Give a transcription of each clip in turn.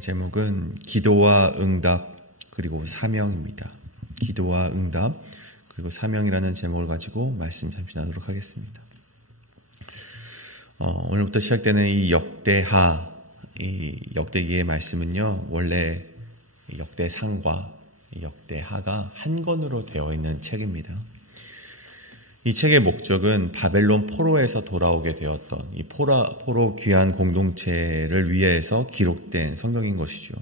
제목은 기도와 응답 그리고 사명입니다. 기도와 응답 그리고 사명이라는 제목을 가지고 말씀 잠시 나누도록 하겠습니다. 오늘부터 시작되는 이 역대하, 이 역대기의 말씀은요, 원래 역대상과 역대하가 한 권으로 되어 있는 책입니다. 이 책의 목적은 바벨론 포로에서 돌아오게 되었던 이 포로 귀한 공동체를 위해서 기록된 성경인 것이죠.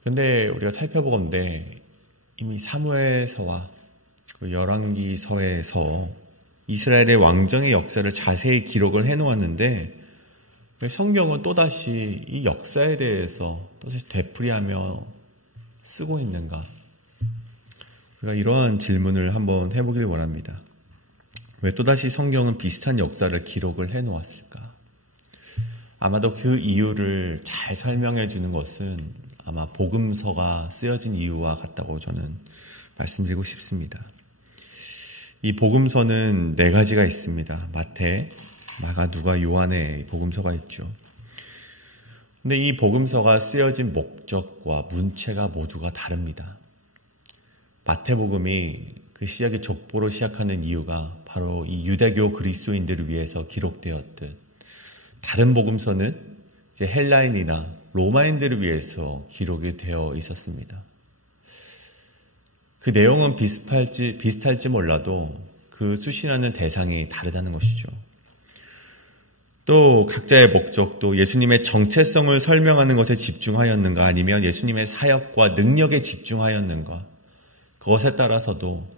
그런데 우리가 살펴보건대 이미 사무엘서와 그 열왕기서에서 이스라엘의 왕정의 역사를 자세히 기록을 해놓았는데 성경은 또다시 이 역사에 대해서 또다시 되풀이하며 쓰고 있는가? 우리가 이러한 질문을 한번 해보길 원합니다. 왜 또다시 성경은 비슷한 역사를 기록을 해놓았을까? 아마도 그 이유를 잘 설명해 주는 것은 아마 복음서가 쓰여진 이유와 같다고 저는 말씀드리고 싶습니다. 이 복음서는 4가지가 있습니다. 마태, 마가, 누가, 요한의 복음서가 있죠. 근데 이 복음서가 쓰여진 목적과 문체가 모두가 다릅니다. 마태복음이 그 시작의 족보로 시작하는 이유가 바로 이 유대교 그리스도인들을 위해서 기록되었듯, 다른 복음서는 이제 헬라인이나 로마인들을 위해서 기록이 되어 있었습니다. 그 내용은 비슷할지 몰라도 그 수신하는 대상이 다르다는 것이죠. 또 각자의 목적도 예수님의 정체성을 설명하는 것에 집중하였는가, 아니면 예수님의 사역과 능력에 집중하였는가, 그것에 따라서도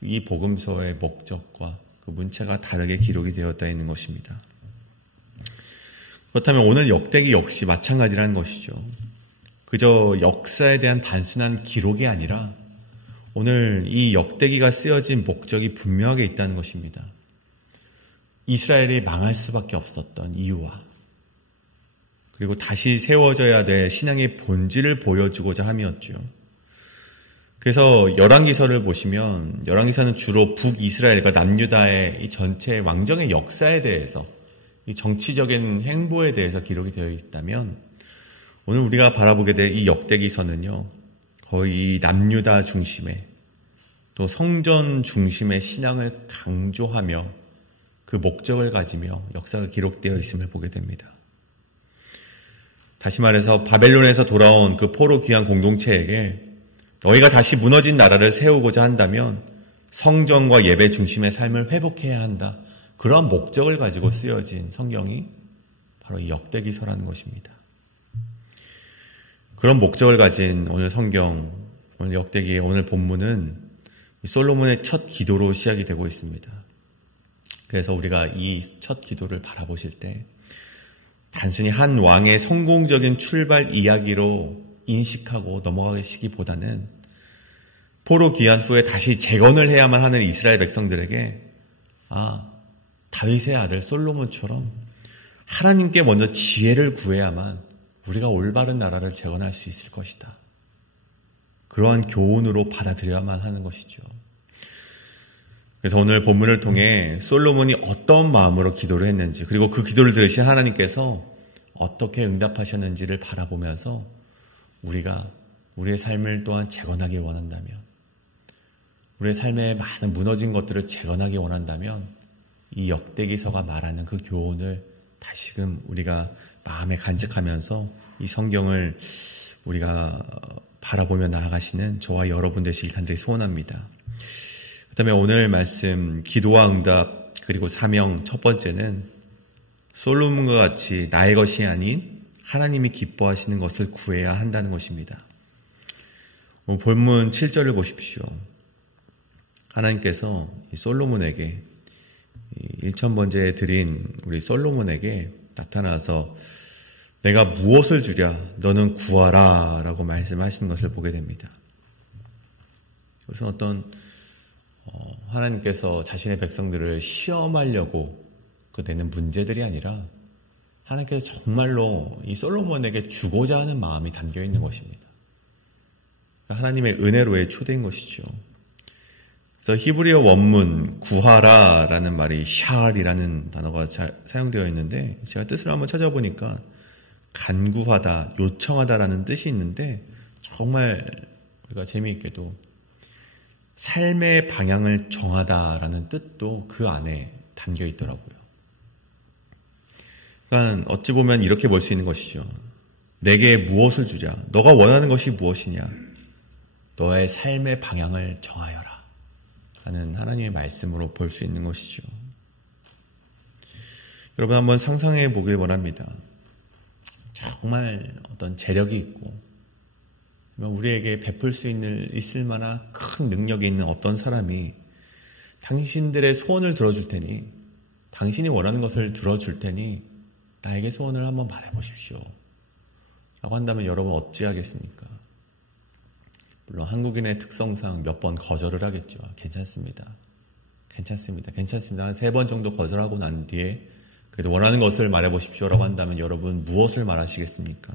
이 복음서의 목적과 그 문체가 다르게 기록이 되었다 있는 것입니다. 그렇다면 오늘 역대기 역시 마찬가지라는 것이죠. 그저 역사에 대한 단순한 기록이 아니라 오늘 이 역대기가 쓰여진 목적이 분명하게 있다는 것입니다. 이스라엘이 망할 수밖에 없었던 이유와, 그리고 다시 세워져야 될 신앙의 본질을 보여주고자 함이었죠. 그래서 열왕기서를 보시면, 열왕기서는 주로 북이스라엘과 남유다의 이 전체 왕정의 역사에 대해서, 이 정치적인 행보에 대해서 기록이 되어 있다면, 오늘 우리가 바라보게 될 이 역대기서는요, 거의 남유다 중심의, 또 성전 중심의 신앙을 강조하며 그 목적을 가지며 역사가 기록되어 있음을 보게 됩니다. 다시 말해서 바벨론에서 돌아온 그 포로 귀한 공동체에게 너희가 다시 무너진 나라를 세우고자 한다면 성전과 예배 중심의 삶을 회복해야 한다. 그러한 목적을 가지고 쓰여진 성경이 바로 이 역대기서라는 것입니다. 그런 목적을 가진 오늘 성경, 오늘 역대기의 오늘 본문은 솔로몬의 첫 기도로 시작이 되고 있습니다. 그래서 우리가 이 첫 기도를 바라보실 때 단순히 한 왕의 성공적인 출발 이야기로 인식하고 넘어가시기보다는 포로 귀환 후에 다시 재건을 해야만 하는 이스라엘 백성들에게 다윗의 아들 솔로몬처럼 하나님께 먼저 지혜를 구해야만 우리가 올바른 나라를 재건할 수 있을 것이다. 그러한 교훈으로 받아들여야만 하는 것이죠. 그래서 오늘 본문을 통해 솔로몬이 어떤 마음으로 기도를 했는지, 그리고 그 기도를 들으신 하나님께서 어떻게 응답하셨는지를 바라보면서 우리가 우리의 삶을 또한 재건하기 원한다면, 우리의 삶에 많은 무너진 것들을 재건하기 원한다면 이 역대기서가 말하는 그 교훈을 다시금 우리가 마음에 간직하면서 이 성경을 우리가 바라보며 나아가시는 저와 여러분 되시길 간절히 소원합니다. 그다음에 오늘 말씀 기도와 응답 그리고 사명 첫 번째는 솔로몬과 같이 나의 것이 아닌 하나님이 기뻐하시는 것을 구해야 한다는 것입니다. 본문 7절을 보십시오. 하나님께서 솔로몬에게 1,000번째 드린 우리 솔로몬에게 나타나서 내가 무엇을 주랴 너는 구하라 라고 말씀하시는 것을 보게 됩니다. 그것은 어떤 하나님께서 자신의 백성들을 시험하려고 내는 문제들이 아니라 하나님께서 정말로 이 솔로몬에게 주고자 하는 마음이 담겨 있는 것입니다. 하나님의 은혜로의 초대인 것이죠. 그래서 히브리어 원문 구하라라는 말이 샬이라는 단어가 사용되어 있는데 제가 뜻을 한번 찾아보니까 간구하다, 요청하다라는 뜻이 있는데 정말 우리가 재미있게도 삶의 방향을 정하다라는 뜻도 그 안에 담겨 있더라고요. 그러니까 어찌 보면 이렇게 볼 수 있는 것이죠. 내게 무엇을 주자. 너가 원하는 것이 무엇이냐. 너의 삶의 방향을 정하여라. 하는 하나님의 말씀으로 볼 수 있는 것이죠. 여러분 한번 상상해 보길 원합니다. 정말 어떤 재력이 있고 우리에게 베풀 수 있을 만한 큰 능력이 있는 어떤 사람이 당신들의 소원을 들어줄 테니, 당신이 원하는 것을 들어줄 테니 나에게 소원을 한번 말해보십시오 라고 한다면 여러분 어찌하겠습니까? 물론 한국인의 특성상 몇 번 거절을 하겠죠. 괜찮습니다. 한 3번 정도 거절하고 난 뒤에 그래도 원하는 것을 말해보십시오 라고 한다면 여러분 무엇을 말하시겠습니까?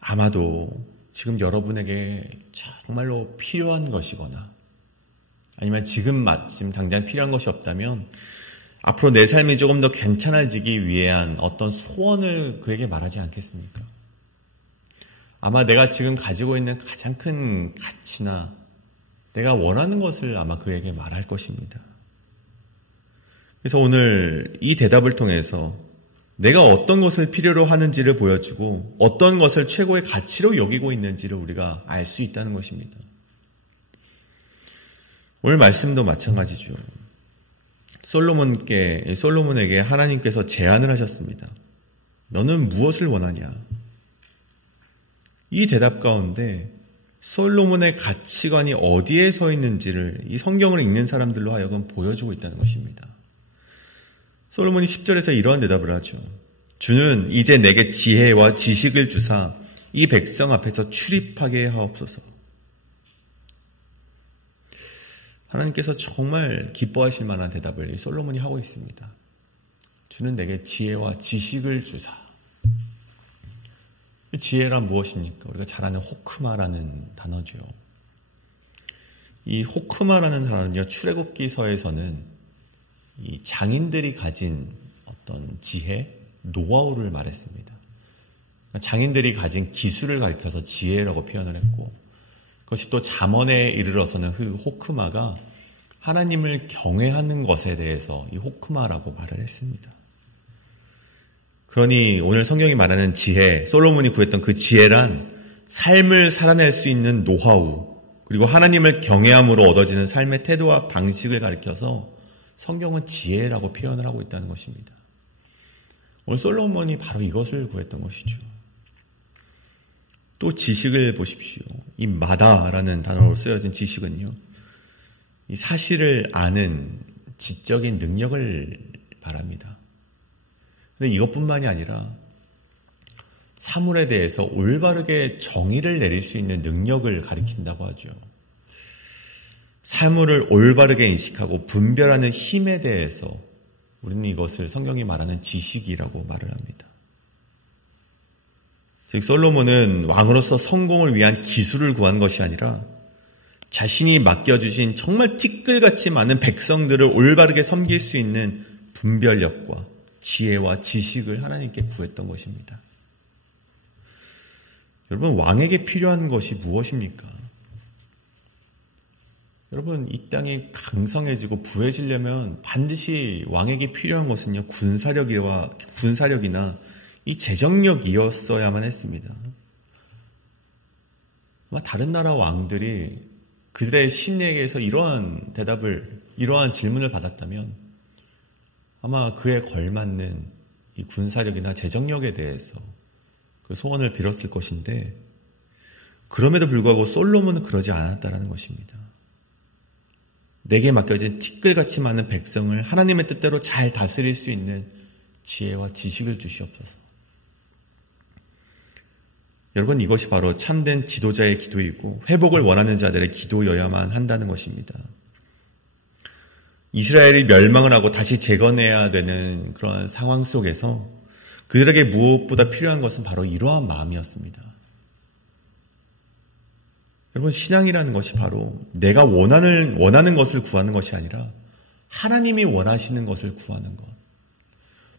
아마도 지금 여러분에게 정말로 필요한 것이거나 아니면 지금 마침 당장 필요한 것이 없다면 앞으로 내 삶이 조금 더 괜찮아지기 위한 어떤 소원을 그에게 말하지 않겠습니까? 아마 내가 지금 가지고 있는 가장 큰 가치나 내가 원하는 것을 아마 그에게 말할 것입니다. 그래서 오늘 이 대답을 통해서 내가 어떤 것을 필요로 하는지를 보여주고 어떤 것을 최고의 가치로 여기고 있는지를 우리가 알 수 있다는 것입니다. 오늘 말씀도 마찬가지죠. 솔로몬에게 하나님께서 제안을 하셨습니다. 너는 무엇을 원하냐? 이 대답 가운데 솔로몬의 가치관이 어디에 서 있는지를 이 성경을 읽는 사람들로 하여금 보여주고 있다는 것입니다. 솔로몬이 10절에서 이러한 대답을 하죠. 주는 이제 내게 지혜와 지식을 주사 이 백성 앞에서 출입하게 하옵소서. 하나님께서 정말 기뻐하실 만한 대답을 이 솔로몬이 하고 있습니다. 주는 내게 지혜와 지식을 주사. 지혜란 무엇입니까? 우리가 잘 아는 호크마라는 단어죠. 이 호크마라는 단어는요, 출애굽기서에서는 이 장인들이 가진 어떤 지혜, 노하우를 말했습니다. 장인들이 가진 기술을 가리켜서 지혜라고 표현을 했고, 그것이 또 잠언에 이르러서는 그 호크마가 하나님을 경외하는 것에 대해서 이 호크마라고 말을 했습니다. 그러니 오늘 성경이 말하는 지혜, 솔로몬이 구했던 그 지혜란 삶을 살아낼 수 있는 노하우, 그리고 하나님을 경외함으로 얻어지는 삶의 태도와 방식을 가리켜서 성경은 지혜라고 표현을 하고 있다는 것입니다. 오늘 솔로몬이 바로 이것을 구했던 것이죠. 또 지식을 보십시오. 이 마다라는 단어로 쓰여진 지식은요, 이 사실을 아는 지적인 능력을 말합니다. 근데 이것뿐만이 아니라 사물에 대해서 올바르게 정의를 내릴 수 있는 능력을 가리킨다고 하죠. 사물을 올바르게 인식하고 분별하는 힘에 대해서 우리는 이것을 성경이 말하는 지식이라고 말을 합니다. 즉 솔로몬은 왕으로서 성공을 위한 기술을 구한 것이 아니라 자신이 맡겨주신 정말 티끌같이 많은 백성들을 올바르게 섬길 수 있는 분별력과 지혜와 지식을 하나님께 구했던 것입니다. 여러분, 왕에게 필요한 것이 무엇입니까? 여러분, 이 땅이 강성해지고 부해지려면 반드시 왕에게 필요한 것은요, 군사력이나 이 재정력이었어야만 했습니다. 아마 다른 나라 왕들이 그들의 신에게서 이러한 질문을 받았다면 아마 그에 걸맞는 이 군사력이나 재정력에 대해서 그 소원을 빌었을 것인데, 그럼에도 불구하고 솔로몬은 그러지 않았다는 것입니다. 내게 맡겨진 티끌같이 많은 백성을 하나님의 뜻대로 잘 다스릴 수 있는 지혜와 지식을 주시옵소서. 여러분, 이것이 바로 참된 지도자의 기도이고 회복을 원하는 자들의 기도여야만 한다는 것입니다. 이스라엘이 멸망을 하고 다시 재건해야 되는 그러한 상황 속에서 그들에게 무엇보다 필요한 것은 바로 이러한 마음이었습니다. 여러분, 신앙이라는 것이 바로 내가 원하는 것을 구하는 것이 아니라 하나님이 원하시는 것을 구하는 것.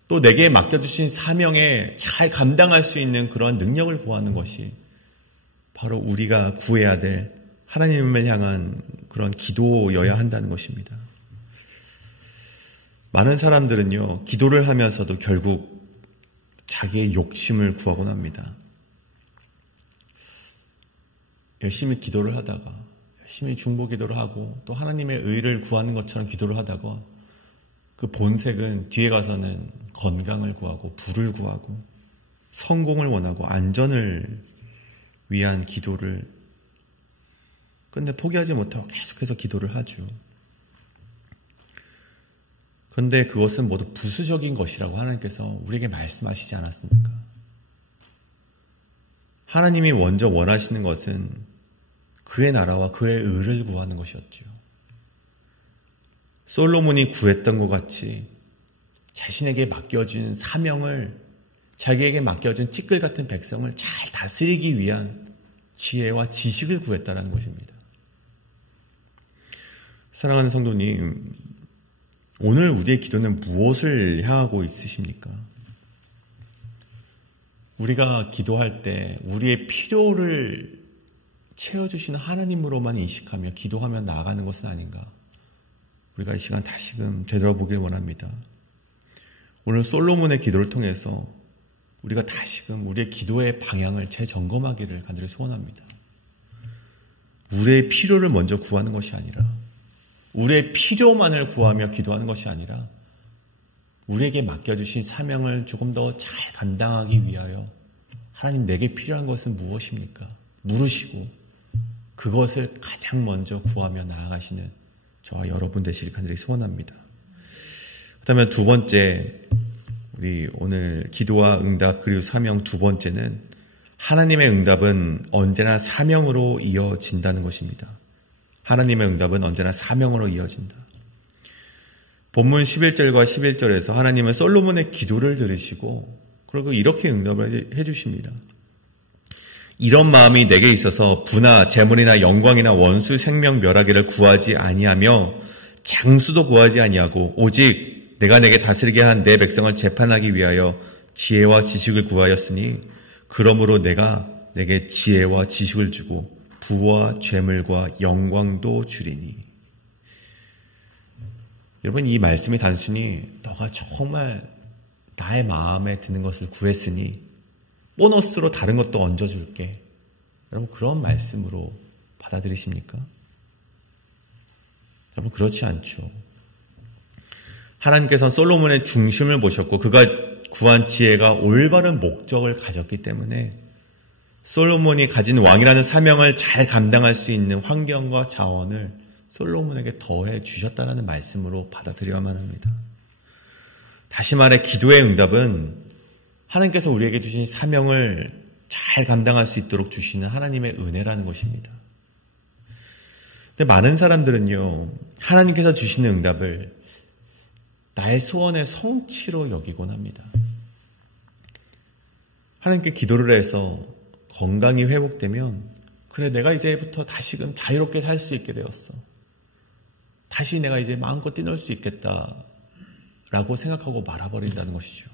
또 내게 맡겨주신 사명에 잘 감당할 수 있는 그러한 능력을 구하는 것이 바로 우리가 구해야 될 하나님을 향한 그런 기도여야 한다는 것입니다. 많은 사람들은요, 기도를 하면서도 결국 자기의 욕심을 구하곤 합니다. 열심히 기도를 하다가, 열심히 중보 기도를 하고 또 하나님의 의를 구하는 것처럼 기도를 하다가 그 본색은 뒤에 가서는 건강을 구하고 부를 구하고 성공을 원하고 안전을 위한 기도를 끝내 포기하지 못하고 계속해서 기도를 하죠. 그런데 그것은 모두 부수적인 것이라고 하나님께서 우리에게 말씀하시지 않았습니까? 하나님이 먼저 원하시는 것은 그의 나라와 그의 의를 구하는 것이었죠. 솔로몬이 구했던 것 같이 자신에게 맡겨진 사명을, 자기에게 맡겨진 티끌 같은 백성을 잘 다스리기 위한 지혜와 지식을 구했다는 것입니다. 사랑하는 성도님, 오늘 우리의 기도는 무엇을 향하고 있으십니까? 우리가 기도할 때 우리의 필요를 채워주시는 하나님으로만 인식하며 기도하며 나아가는 것은 아닌가? 우리가 이 시간 다시금 되돌아보길 원합니다. 오늘 솔로몬의 기도를 통해서 우리가 다시금 우리의 기도의 방향을 재점검하기를 간절히 소원합니다. 우리의 필요를 먼저 구하는 것이 아니라, 우리의 필요만을 구하며 기도하는 것이 아니라 우리에게 맡겨주신 사명을 조금 더 잘 감당하기 위하여 하나님, 내게 필요한 것은 무엇입니까? 물으시고 그것을 가장 먼저 구하며 나아가시는 저와 여러분 되시길 간절히 소원합니다. 그렇다면 두 번째, 우리 오늘 기도와 응답 그리고 사명 두 번째는 하나님의 응답은 언제나 사명으로 이어진다는 것입니다. 하나님의 응답은 언제나 사명으로 이어진다. 본문 11절과 11절에서 하나님은 솔로몬의 기도를 들으시고 그리고 이렇게 응답을 해주십니다. 이런 마음이 내게 있어서 부나 재물이나 영광이나 원수 생명 멸하기를 구하지 아니하며 장수도 구하지 아니하고 오직 내가 내게 다스리게 한 내 백성을 재판하기 위하여 지혜와 지식을 구하였으니 그러므로 내가 내게 지혜와 지식을 주고 부와 재물과 영광도 주리니. 여러분, 이 말씀이 단순히 너가 정말 나의 마음에 드는 것을 구했으니 보너스로 다른 것도 얹어줄게, 여러분, 그런 말씀으로 받아들이십니까? 여러분, 그렇지 않죠. 하나님께서는 솔로몬의 중심을 보셨고 그가 구한 지혜가 올바른 목적을 가졌기 때문에 솔로몬이 가진 왕이라는 사명을 잘 감당할 수 있는 환경과 자원을 솔로몬에게 더해 주셨다는 말씀으로 받아들여야만 합니다. 다시 말해 기도의 응답은 하나님께서 우리에게 주신 사명을 잘 감당할 수 있도록 주시는 하나님의 은혜라는 것입니다. 근데 많은 사람들은요, 하나님께서 주시는 응답을 나의 소원의 성취로 여기곤 합니다. 하나님께 기도를 해서 건강이 회복되면 그래, 내가 이제부터 다시금 자유롭게 살 수 있게 되었어. 다시 내가 이제 마음껏 뛰놀 수 있겠다라고 생각하고 말아버린다는 것이죠.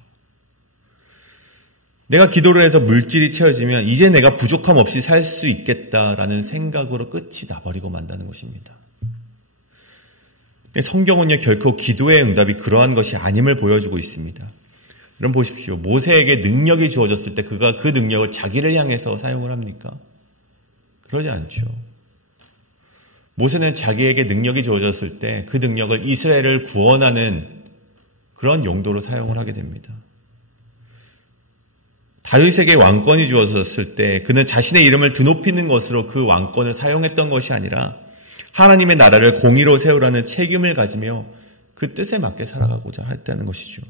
내가 기도를 해서 물질이 채워지면 이제 내가 부족함 없이 살 수 있겠다라는 생각으로 끝이 나버리고 만다는 것입니다. 성경은요, 결코 기도의 응답이 그러한 것이 아님을 보여주고 있습니다. 여러분 보십시오. 모세에게 능력이 주어졌을 때 그가 그 능력을 자기를 향해서 사용을 합니까? 그러지 않죠. 모세는 자기에게 능력이 주어졌을 때 그 능력을 이스라엘을 구원하는 그런 용도로 사용을 하게 됩니다. 다윗에게 왕권이 주어졌을 때 그는 자신의 이름을 드높이는 것으로 그 왕권을 사용했던 것이 아니라 하나님의 나라를 공의로 세우라는 책임을 가지며 그 뜻에 맞게 살아가고자 했다는 것이죠.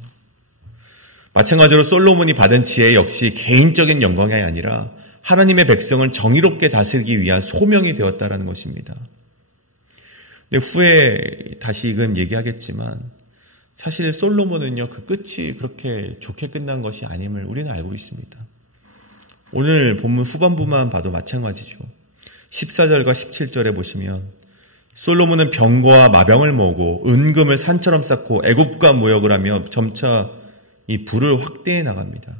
마찬가지로 솔로몬이 받은 지혜 역시 개인적인 영광이 아니라 하나님의 백성을 정의롭게 다스리기 위한 소명이 되었다는 것입니다. 근데 후에 다시금 얘기하겠지만 사실 솔로몬은요, 그 끝이 그렇게 좋게 끝난 것이 아님을 우리는 알고 있습니다. 오늘 본문 후반부만 봐도 마찬가지죠. 14절과 17절에 보시면 솔로몬은 병거와 마병을 모으고 은금을 산처럼 쌓고 애굽과 무역을 하며 점차 이 불을 확대해 나갑니다.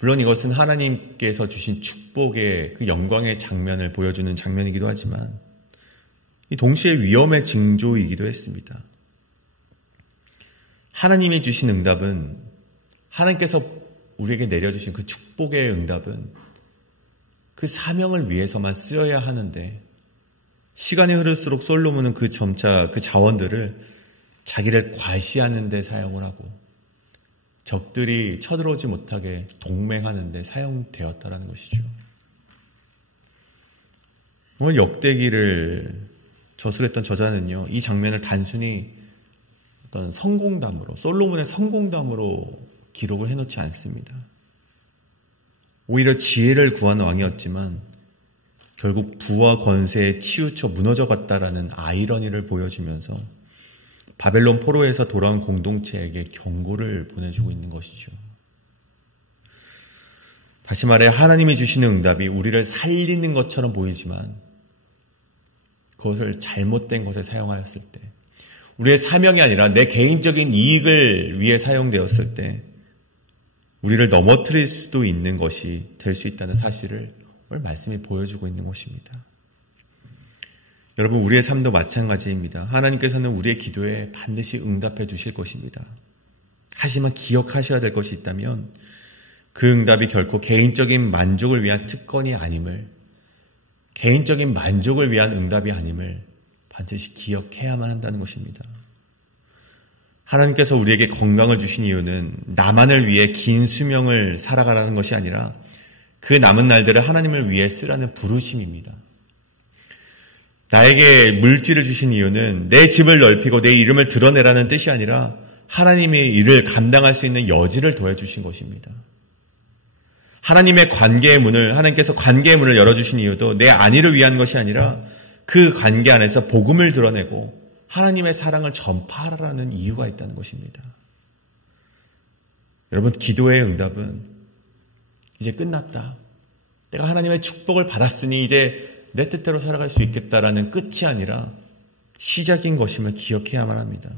물론 이것은 하나님께서 주신 축복의 그 영광의 장면을 보여주는 장면이기도 하지만 이 동시에 위험의 징조이기도 했습니다. 하나님이 주신 응답은, 하나님께서 우리에게 내려주신 그 축복의 응답은 그 사명을 위해서만 쓰여야 하는데, 시간이 흐를수록 솔로몬은 그 점차 그 자원들을 자기를 과시하는 데 사용을 하고 적들이 쳐들어오지 못하게 동맹하는 데 사용되었다는 것이죠. 오늘 역대기를 저술했던 저자는요, 이 장면을 단순히 어떤 성공담으로, 솔로몬의 성공담으로 기록을 해놓지 않습니다. 오히려 지혜를 구한 왕이었지만 결국 부와 권세에 치우쳐 무너져갔다라는 아이러니를 보여주면서 바벨론 포로에서 돌아온 공동체에게 경고를 보내주고 있는 것이죠. 다시 말해 하나님이 주시는 응답이 우리를 살리는 것처럼 보이지만 그것을 잘못된 것에 사용하였을 때, 우리의 사명이 아니라 내 개인적인 이익을 위해 사용되었을 때 우리를 넘어뜨릴 수도 있는 것이 될 수 있다는 사실을 오늘 말씀이 보여주고 있는 것입니다. 여러분, 우리의 삶도 마찬가지입니다. 하나님께서는 우리의 기도에 반드시 응답해 주실 것입니다. 하지만 기억하셔야 될 것이 있다면 그 응답이 결코 개인적인 만족을 위한 특권이 아님을, 개인적인 만족을 위한 응답이 아님을 반드시 기억해야만 한다는 것입니다. 하나님께서 우리에게 건강을 주신 이유는 나만을 위해 긴 수명을 살아가라는 것이 아니라 그 남은 날들을 하나님을 위해 쓰라는 부르심입니다. 나에게 물질을 주신 이유는 내 집을 넓히고 내 이름을 드러내라는 뜻이 아니라 하나님의 일을 감당할 수 있는 여지를 더해주신 것입니다. 하나님의 관계의 문을, 하나님께서 관계의 문을 열어주신 이유도 내 안위를 위한 것이 아니라 그 관계 안에서 복음을 드러내고 하나님의 사랑을 전파하라는 이유가 있다는 것입니다. 여러분, 기도의 응답은 이제 끝났다, 내가 하나님의 축복을 받았으니 이제 내 뜻대로 살아갈 수 있겠다라는 끝이 아니라 시작인 것임을 기억해야만 합니다.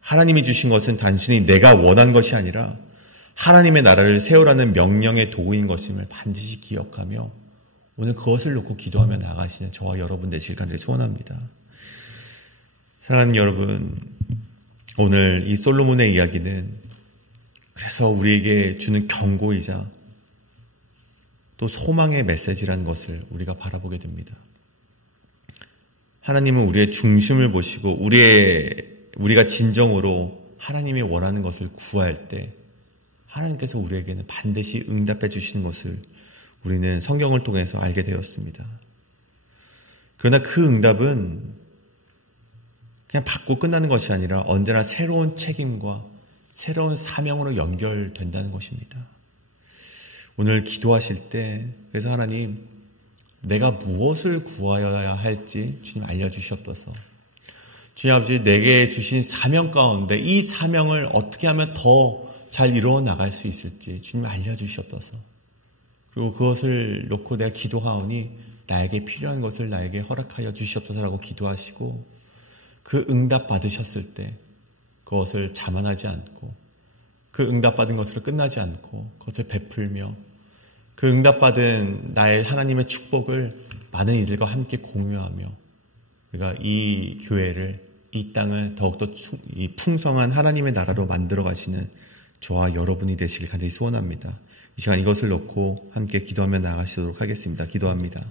하나님이 주신 것은 단순히 내가 원한 것이 아니라 하나님의 나라를 세우라는 명령의 도구인 것임을 반드시 기억하며 오늘 그것을 놓고 기도하며 나가시는 저와 여러분 되시길 간절히 소원합니다. 사랑하는 여러분, 오늘 이 솔로몬의 이야기는 그래서 우리에게 주는 경고이자 또 소망의 메시지라는 것을 우리가 바라보게 됩니다. 하나님은 우리의 중심을 보시고 우리가 진정으로 하나님이 원하는 것을 구할 때 하나님께서 우리에게는 반드시 응답해 주시는 것을 우리는 성경을 통해서 알게 되었습니다. 그러나 그 응답은 그냥 받고 끝나는 것이 아니라 언제나 새로운 책임과 새로운 사명으로 연결된다는 것입니다. 오늘 기도하실 때 그래서 하나님, 내가 무엇을 구하여야 할지 주님 알려주시옵소서. 주님 아버지, 내게 주신 사명 가운데 이 사명을 어떻게 하면 더 잘 이루어 나갈 수 있을지 주님 알려주시옵소서. 그리고 그것을 놓고 내가 기도하오니 나에게 필요한 것을 나에게 허락하여 주시옵소서라고 기도하시고 그 응답 받으셨을 때 그것을 자만하지 않고 그 응답받은 것으로 끝나지 않고 그것을 베풀며 그 응답받은 나의 하나님의 축복을 많은 이들과 함께 공유하며 우리가 이 교회를, 이 땅을 더욱더 이 풍성한 하나님의 나라로 만들어 가시는 저와 여러분이 되시길 간절히 소원합니다. 이 시간 이것을 놓고 함께 기도하며 나아가시도록 하겠습니다. 기도합니다.